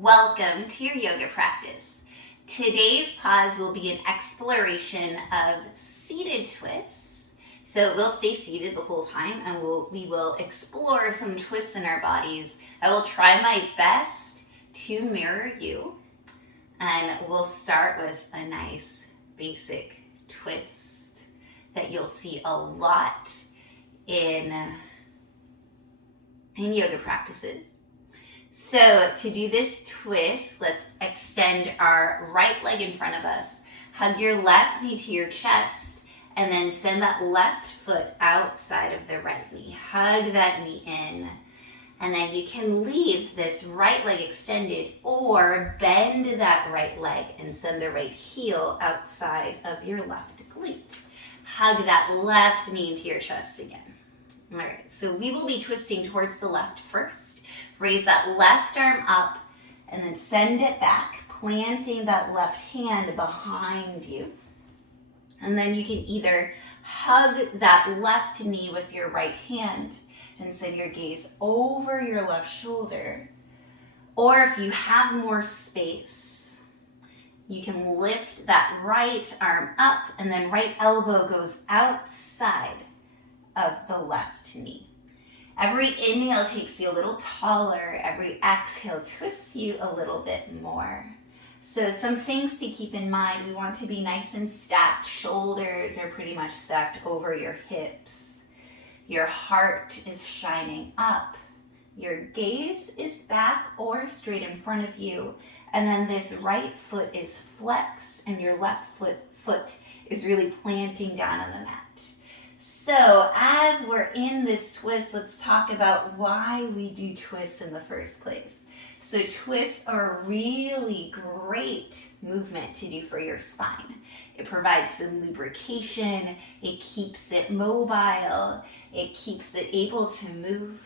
Welcome to your yoga practice. Today's pause will be an exploration of seated twists. So we'll stay seated the whole time and we will explore some twists in our bodies. I will try my best to mirror you, and we'll start with a nice basic twist that you'll see a lot in yoga practices. So to do this twist, let's extend our right leg in front of us. Hug your left knee to your chest and then send that left foot outside of the right knee. Hug that knee in. And then you can leave this right leg extended or bend that right leg and send the right heel outside of your left glute. Hug that left knee into your chest again. All right, so we will be twisting towards the left first. Raise that left arm up and then send it back, planting that left hand behind you. And then you can either hug that left knee with your right hand and send your gaze over your left shoulder. Or if you have more space, you can lift that right arm up and then right elbow goes outside of the left knee. Every inhale takes you a little taller. Every exhale twists you a little bit more. So some things to keep in mind. We want to be nice and stacked. Shoulders are pretty much stacked over your hips. Your heart is shining up. Your gaze is back or straight in front of you. And then this right foot is flexed and your left foot is really planting down on the mat. So as we're in this twist, let's talk about why we do twists in the first place. So twists are a really great movement to do for your spine. It provides some lubrication, it keeps it mobile, it keeps it able to move.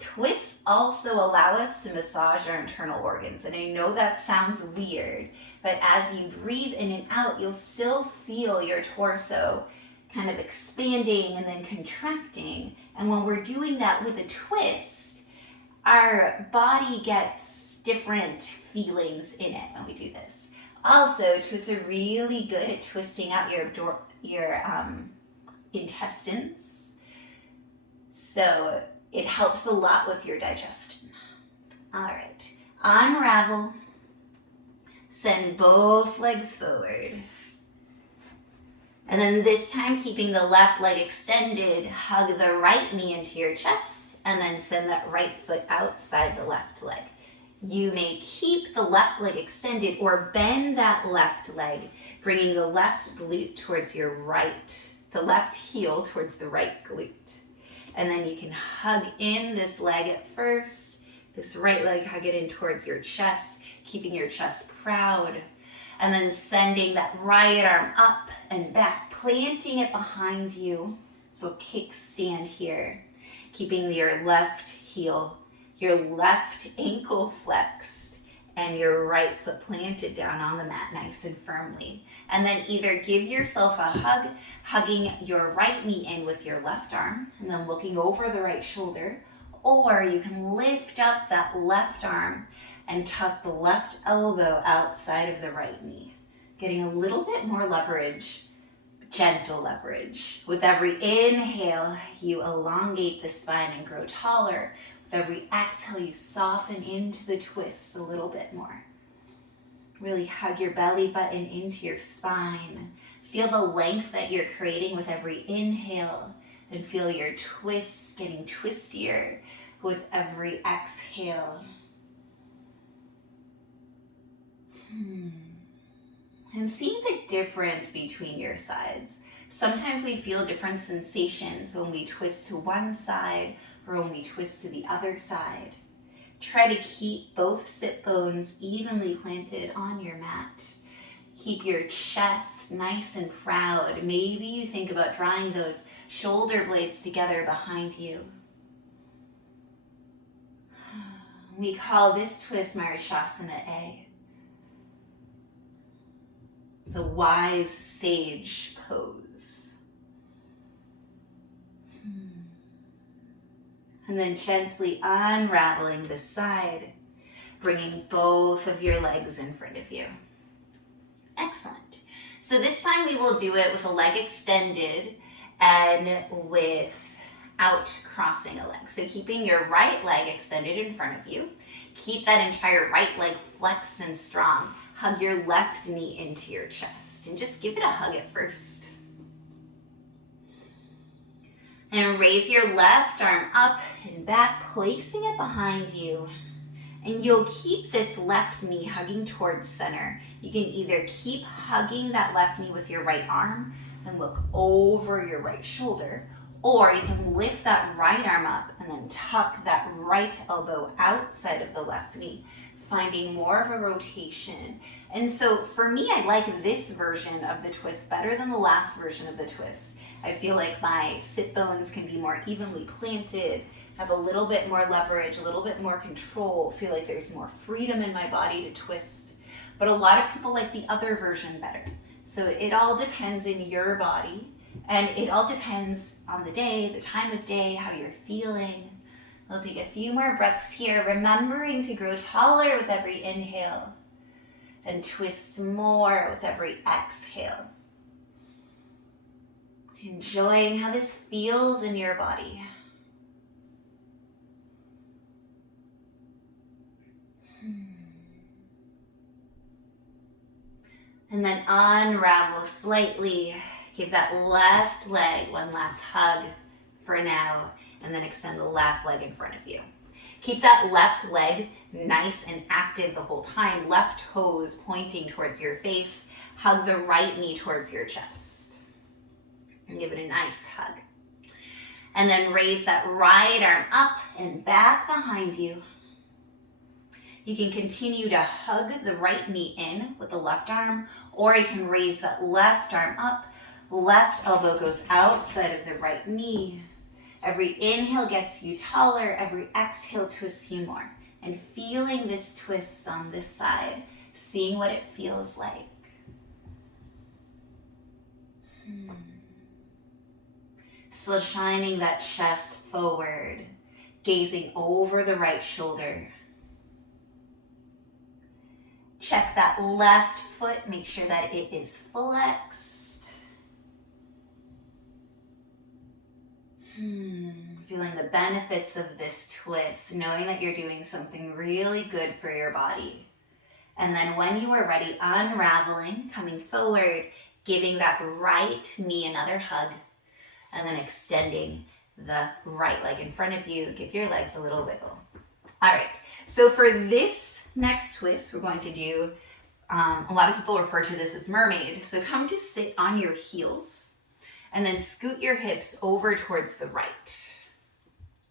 Twists also allow us to massage our internal organs. And I know that sounds weird, but as you breathe in and out, you'll still feel your torso kind of expanding and then contracting. And when we're doing that with a twist, our body gets different feelings in it when we do this. Also, twists are really good at twisting out your intestines. So it helps a lot with your digestion. All right, unravel, send both legs forward. And then this time, keeping the left leg extended, hug the right knee into your chest and then send that right foot outside the left leg. You may keep the left leg extended or bend that left leg, bringing the left glute towards your right, the left heel towards the right glute. And then you can hug in this leg at first, this right leg, hug it in towards your chest, keeping your chest proud. And then sending that right arm up and back, planting it behind you. Little kickstand here, keeping your left heel, your left ankle flexed, and your right foot planted down on the mat nice and firmly. And then either give yourself a hug, hugging your right knee in with your left arm, and then looking over the right shoulder, or you can lift up that left arm and tuck the left elbow outside of the right knee, getting a little bit more leverage, gentle leverage. With every inhale, you elongate the spine and grow taller. With every exhale, you soften into the twists a little bit more. Really hug your belly button into your spine. Feel the length that you're creating with every inhale, and feel your twists getting twistier with every exhale. And seeing the difference between your sides. Sometimes we feel different sensations when we twist to one side or when we twist to the other side. Try to keep both sit bones evenly planted on your mat. Keep your chest nice and proud. Maybe you think about drawing those shoulder blades together behind you. We call this twist Marishasana A. It's a wise sage pose. And then gently unraveling the side. bringing both of your legs in front of you. Excellent. So this time we will do it with a leg extended and without crossing a leg. So keeping your right leg extended in front of you. Keep that entire right leg flexed and strong. Hug your left knee into your chest and just give it a hug at first. And raise your left arm up and back, placing it behind you. And you'll keep this left knee hugging towards center. You can either keep hugging that left knee with your right arm and look over your right shoulder, or you can lift that right arm up and then tuck that right elbow outside of the left knee, finding more of a rotation. And so for me, I like this version of the twist better than the last version of the twist. I feel like my sit bones can be more evenly planted, have a little bit more leverage, a little bit more control, feel like there's more freedom in my body to twist. But a lot of people like the other version better. So it all depends in your body, and it all depends on the day, the time of day, how you're feeling. We'll take a few more breaths here, remembering to grow taller with every inhale and twist more with every exhale. Enjoying how this feels in your body. And then unravel slightly. Give that left leg one last hug for now, and then extend the left leg in front of you. Keep that left leg nice and active the whole time. Left toes pointing towards your face. Hug the right knee towards your chest. And give it a nice hug. And then raise that right arm up and back behind you. You can continue to hug the right knee in with the left arm, or you can raise that left arm up. Left elbow goes outside of the right knee. Every inhale gets you taller, every exhale twists you more. And feeling this twist on this side, seeing what it feels like. Still shining that chest forward, gazing over the right shoulder. Check that left foot, make sure that it is flexed. Feeling the benefits of this twist, knowing that you're doing something really good for your body. And then when you are ready, unraveling, coming forward, giving that right knee another hug, and then extending the right leg in front of you. Give your legs a little wiggle. All right, so for this next twist, we're going to do, a lot of people refer to this as mermaid. So come to sit on your heels and then scoot your hips over towards the right.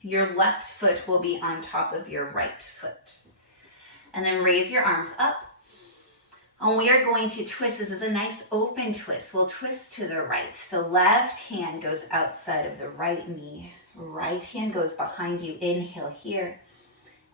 Your left foot will be on top of your right foot. And then raise your arms up. And we are going to twist. This is a nice open twist. We'll twist to the right. So left hand goes outside of the right knee. Right hand goes behind you. Inhale here.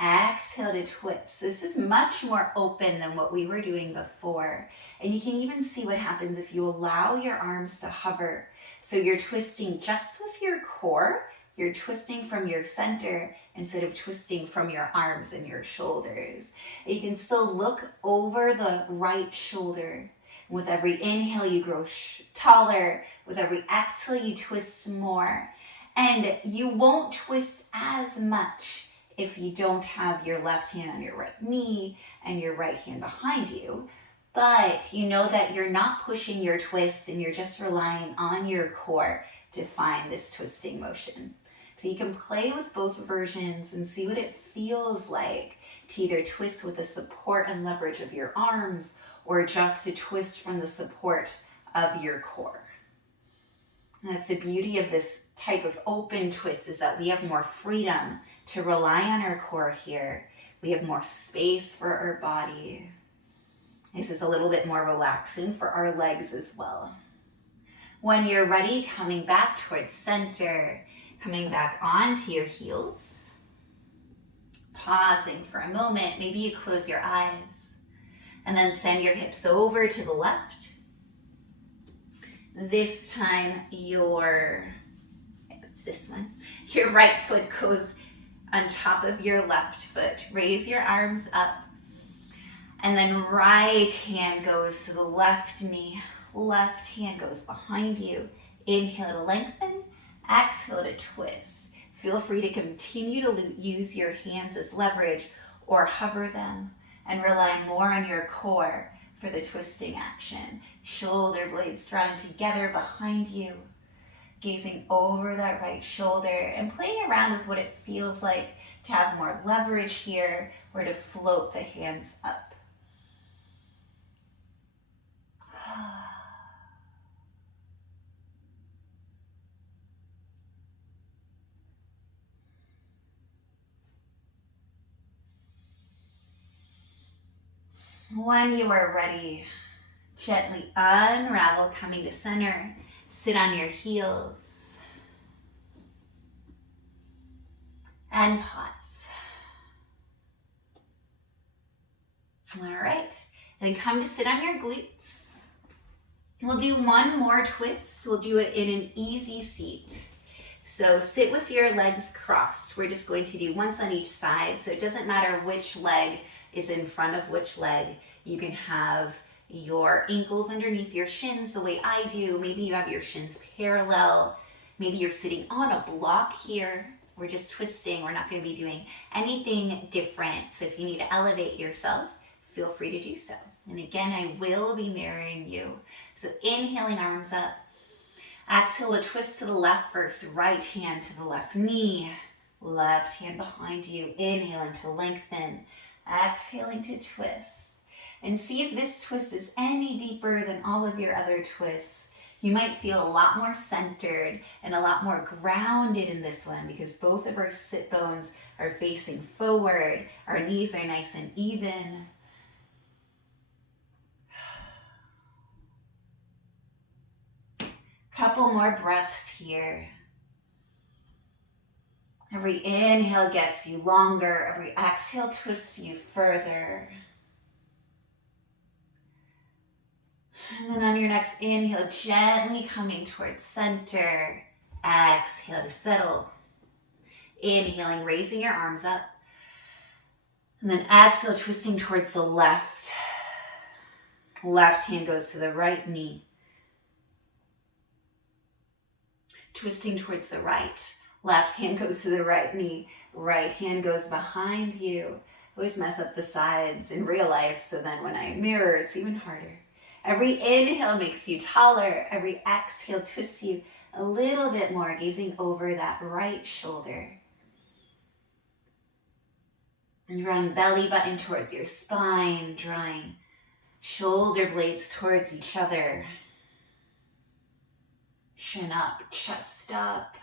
Exhale to twist. This is much more open than what we were doing before. And you can even see what happens if you allow your arms to hover. So you're twisting just with your core. You're twisting from your center instead of twisting from your arms and your shoulders. You can still look over the right shoulder. With every inhale, you grow taller. With every exhale, you twist more. And you won't twist as much if you don't have your left hand on your right knee and your right hand behind you. But you know that you're not pushing your twist and you're just relying on your core to find this twisting motion. So you can play with both versions and see what it feels like to either twist with the support and leverage of your arms or just to twist from the support of your core. And that's the beauty of this type of open twist, is that we have more freedom to rely on our core here. We have more space for our body. This is a little bit more relaxing for our legs as well. When you're ready, coming back towards center, coming back onto your heels, pausing for a moment, maybe you close your eyes, and then send your hips over to the left. This time it's this one, your right foot goes on top of your left foot. Raise your arms up. And then right hand goes to the left knee. Left hand goes behind you. Inhale to lengthen. Exhale to twist. Feel free to continue to use your hands as leverage or hover them and rely more on your core for the twisting action. Shoulder blades drawing together behind you. Gazing over that right shoulder and playing around with what it feels like to have more leverage here or to float the hands up. When you are ready, gently unravel, coming to center. Sit on your heels. And pause. All right. And come to sit on your glutes. We'll do one more twist. We'll do it in an easy seat. So sit with your legs crossed. We're just going to do once on each side. So it doesn't matter which leg is in front of which leg. You can have your ankles underneath your shins the way I do. Maybe you have your shins parallel. Maybe you're sitting on a block here. We're just twisting. We're not going to be doing anything different. So if you need to elevate yourself, feel free to do so. And again, I will be mirroring you. So inhaling, arms up. Exhale to twist to the left first. Right hand to the left knee. Left hand behind you. Inhaling to lengthen. Exhaling to twist. And see if this twist is any deeper than all of your other twists. You might feel a lot more centered and a lot more grounded in this one because both of our sit bones are facing forward. Our knees are nice and even. Couple more breaths here. Every inhale gets you longer. Every exhale twists you further. And then on your next inhale, gently coming towards center. Exhale to settle. Inhaling, raising your arms up. And then exhale, twisting towards the left. Left hand goes to the right knee. Twisting towards the right. Left hand goes to the right knee. Right hand goes behind you. I always mess up the sides in real life, so then when I mirror, it's even harder. Every inhale makes you taller. Every exhale twists you a little bit more, gazing over that right shoulder. And drawing belly button towards your spine, drawing shoulder blades towards each other. Chin up, chest up.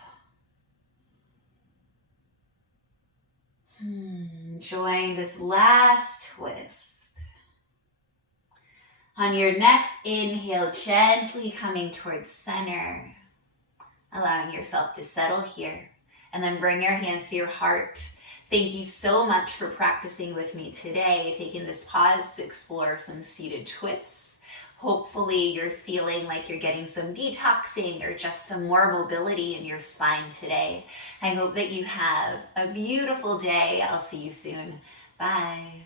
Enjoying this last twist. On your next inhale, gently coming towards center. Allowing yourself to settle here. And then bring your hands to your heart. Thank you so much for practicing with me today, taking this pause to explore some seated twists. Hopefully you're feeling like you're getting some detoxing or just some more mobility in your spine today. I hope that you have a beautiful day. I'll see you soon. Bye.